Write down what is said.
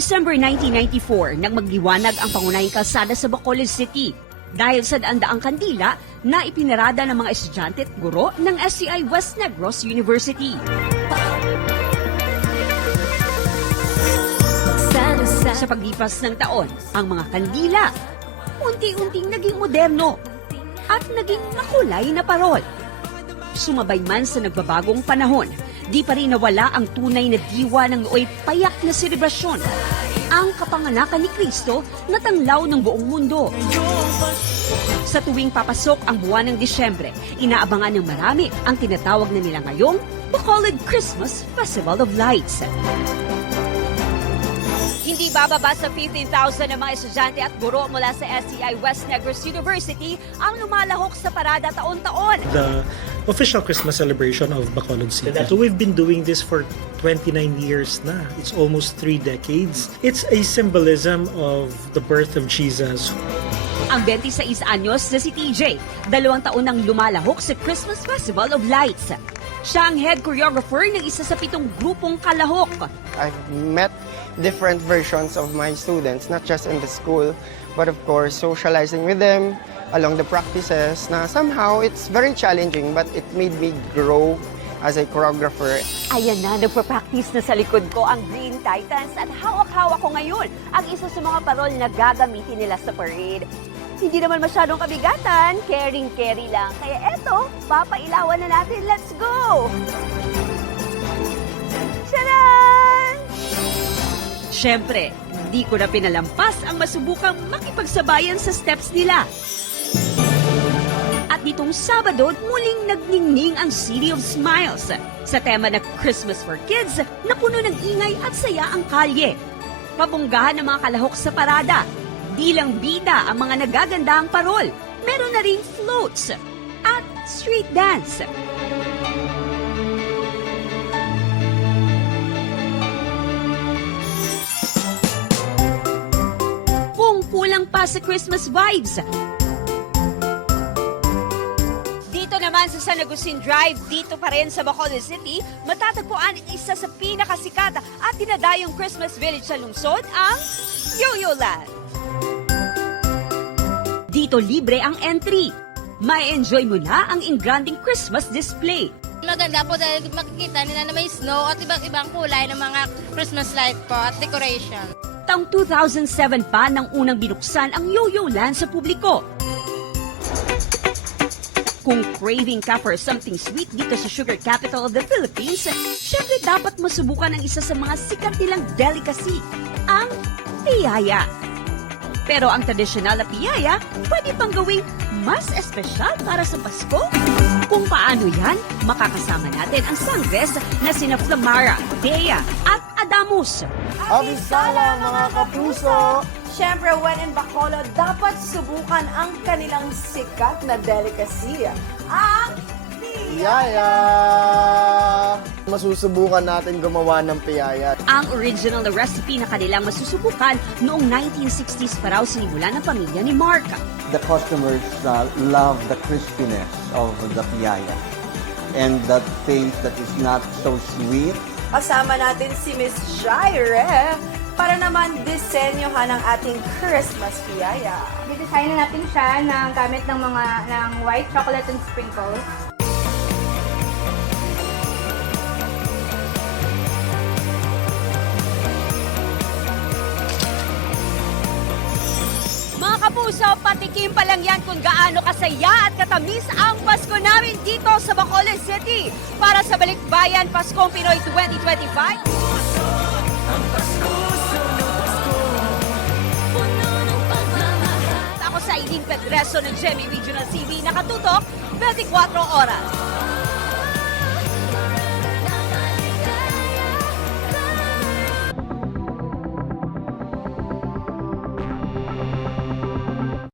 December 1994 nang magliwanag ang pangunahing kalsada sa Bacolod City dahil sa daan-daang kandila na ipinarada ng mga estudyante at guro ng SCI West Negros University. Sa paglipas ng taon, ang mga kandila unti-unting naging moderno at naging makulay na parol. Sumabay man sa nagbabagong panahon, di pa rin nawala ang tunay na diwa ng nooy payak na selebrasyon. Ang kapanganakan ni Kristo na tanglaw ng buong mundo. Sa tuwing papasok ang buwan ng Disyembre, inaabangan ng marami ang tinatawag na nila ngayong Bacolod Christmas Festival of Lights. Hindi bababa sa 15,000 ng mga estudyante at guro mula sa SCI West Negros University ang lumalahok sa parada taon-taon. The official Christmas celebration of Bacolod City. So we've been doing this for 29 years na. It's almost 3 decades. It's a symbolism of the birth of Jesus. Ang 26 anyos na si TJ, 2 taon nang lumalahok sa Christmas Festival of Lights. Siya ang head choreographer ng isa sa 7 grupong kalahok. I've met different versions of my students, not just in the school, but of course socializing with them along the practices na somehow it's very challenging but it made me grow as a choreographer. Ayan na, nagpa-practice na sa likod ko ang Green Titans at hawak-hawak ko ngayon ang isa sa mga parol na gagamitin nila sa parade. Hindi naman masyadong kabigatan, caring-carry lang. Kaya eto, papailawan na natin. Let's go! Tcharan! Siyempre, di ko na pinalampas ang masubukang makipagsabayan sa steps nila. At nitong Sabado, muling nagningning ang City of Smiles sa tema na Christmas for Kids na puno ng ingay at saya ang kalye. Pabunggahan ng mga kalahok sa parada. Di lang bida ang mga nagagandahang parol. Meron na ring floats at street dance. Kung kulang pa sa Christmas vibes, dito naman sa San Agustin Drive, dito pa rin sa Bacolod City, matatagpuan ang isa sa pinakasikat at dinadayong Christmas village sa lungsod, ang Yo-Yo Land. Dito libre ang entry. May enjoy mo na ang engranding Christmas display. Maganda po dahil makikita nila na may snow at iba't-ibang kulay ng mga Christmas light po at decoration. Taong 2007 pa nang unang binuksan ang Yo-Yo Land sa publiko. Kung craving ka for something sweet dito sa sugar capital of the Philippines, syempre dapat masubukan ang isa sa mga sikat nilang delicacy, ang piyaya. Pero ang tradisyonal na piyaya, pwede pang gawing mas espesyal para sa Pasko. Kung paano yan, makakasama natin ang sangres na sina Flamara, Dea at Adamus. Abisala mga kapuso! Siyempre, when in Bacolod, dapat subukan ang kanilang sikat na delicacy, ang Piyaya! Masusubukan natin gumawa ng piyaya. Ang original na recipe na kanilang masusubukan noong 1960s pa raw sinimula ng pamilya ni Mark. The customers love the crispiness of the piyaya and that taste that is not so sweet. Kasama natin si Miss Jaire para naman disenyohan ang ating Christmas piyaya. Didesign na natin siya gamit ng white chocolate and sprinkles. Mga kapuso, patikim pa lang yan kung gaano kasaya at katamis ang Pasko namin dito sa Bacolod City. Para sa Balikbayan Paskong Pinoy 2025. Ako sa Eileen Pedreso ng GMA Regional TV, nakatutok 24 oras.